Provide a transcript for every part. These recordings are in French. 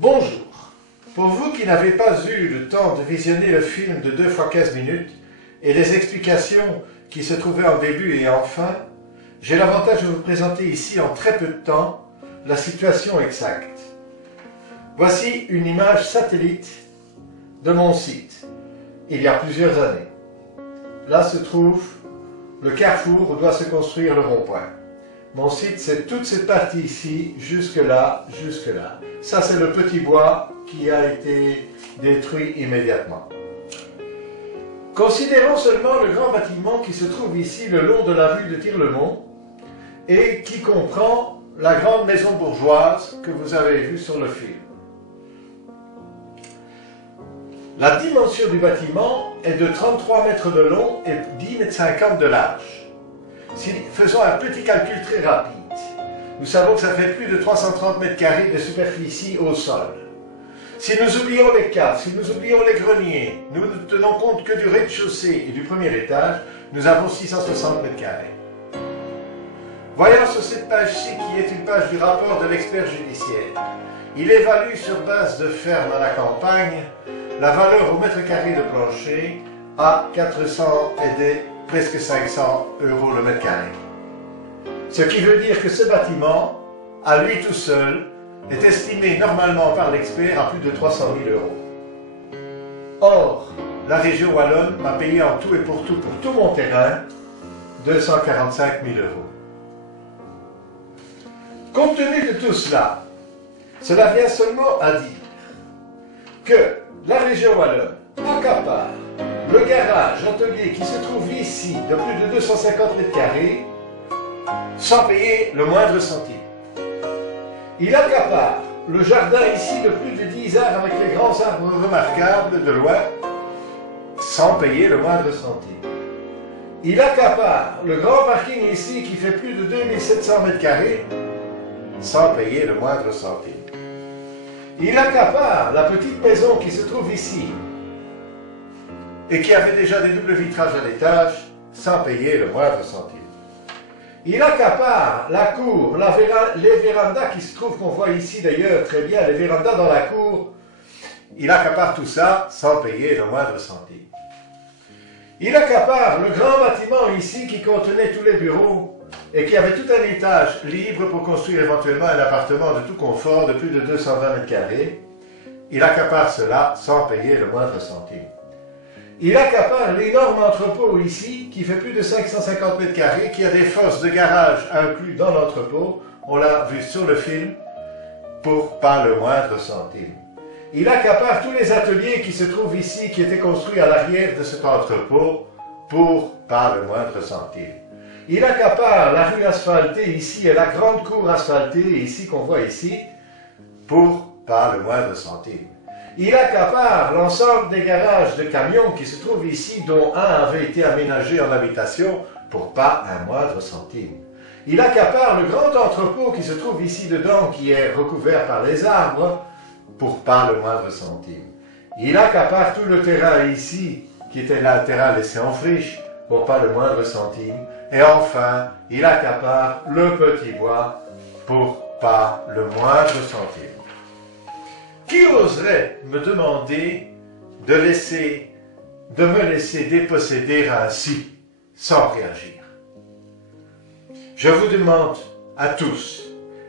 Bonjour. Pour vous qui n'avez pas eu le temps de visionner le film de 2 fois 15 minutes et les explications qui se trouvaient en début et en fin, j'ai l'avantage de vous présenter ici en très peu de temps la situation exacte. Voici une image satellite de mon site, il y a plusieurs années. Là se trouve le carrefour où doit se construire le rond-point. Mon site, c'est toute cette partie ici, jusque-là, jusque-là. Ça, c'est le petit bois qui a été détruit immédiatement. Considérons seulement le grand bâtiment qui se trouve ici le long de la rue de Tirlemont et qui comprend la grande maison bourgeoise que vous avez vue sur le film. La dimension du bâtiment est de 33 mètres de long et 10,50 mètres de large. Si faisons un petit calcul très rapide, nous savons que ça fait plus de 330 mètres carrés de superficie au sol. Si nous oublions les caves, si nous oublions les greniers, nous ne tenons compte que du rez-de-chaussée et du premier étage, nous avons 660 mètres carrés. Voyons sur cette page-ci qui est une page du rapport de l'expert judiciaire. Il évalue sur base de ferme à la campagne la valeur au mètre carré de plancher à 400 et presque 500 € le mètre carré. Ce qui veut dire que ce bâtiment, à lui tout seul, est estimé normalement par l'expert à plus de 300 000 €. Or, la région wallonne m'a payé en tout et pour tout mon terrain, 245 000 €. Compte tenu de tout cela, cela vient seulement à dire que la région wallonne accapare le garage atelier qui se trouve ici de plus de 250 mètres carrés sans payer le moindre centime. Il accapare le jardin ici de plus de 10 arbres avec les grands arbres remarquables de loin sans payer le moindre centime. Il accapare le grand parking ici qui fait plus de 2700 mètres carrés sans payer le moindre centime. Il accapare la petite maison qui se trouve ici et qui avait déjà des doubles vitrages à l'étage sans payer le moindre centime. Il accapare la cour, les vérandas qui se trouvent, qu'on voit ici d'ailleurs très bien, les vérandas dans la cour. Il accapare tout ça sans payer le moindre centime. Il accapare le grand bâtiment ici qui contenait tous les bureaux et qui avait tout un étage libre pour construire éventuellement un appartement de tout confort de plus de 220 mètres carrés. Il accapare cela sans payer le moindre centime. Il accapare l'énorme entrepôt ici qui fait plus de 550 mètres carrés, qui a des fosses de garage inclus dans l'entrepôt, on l'a vu sur le film, pour pas le moindre centime. Il accapare tous les ateliers qui se trouvent ici, qui étaient construits à l'arrière de cet entrepôt, pour pas le moindre centime. Il accapare la rue asphaltée ici et la grande cour asphaltée ici qu'on voit ici, pour pas le moindre centime. Il accapare l'ensemble des garages de camions qui se trouvent ici, dont un avait été aménagé en habitation pour pas un moindre centime. Il accapare le grand entrepôt qui se trouve ici dedans, qui est recouvert par les arbres, pour pas le moindre centime. Il accapare tout le terrain ici, qui était là, un terrain laissé en friche, pour pas le moindre centime. Et enfin, il accapare le petit bois, pour pas le moindre centime. Qui oserait me demander de me laisser déposséder ainsi, sans réagir? Je vous demande à tous,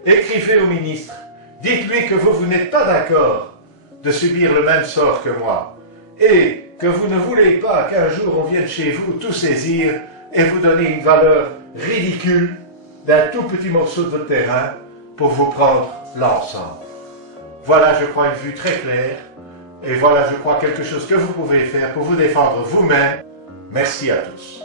écrivez au ministre, dites-lui que vous n'êtes pas d'accord de subir le même sort que moi, et que vous ne voulez pas qu'un jour on vienne chez vous tout saisir et vous donner une valeur ridicule d'un tout petit morceau de votre terrain pour vous prendre l'ensemble. Voilà, je crois, une vue très claire, et voilà, je crois, quelque chose que vous pouvez faire pour vous défendre vous-même. Merci à tous.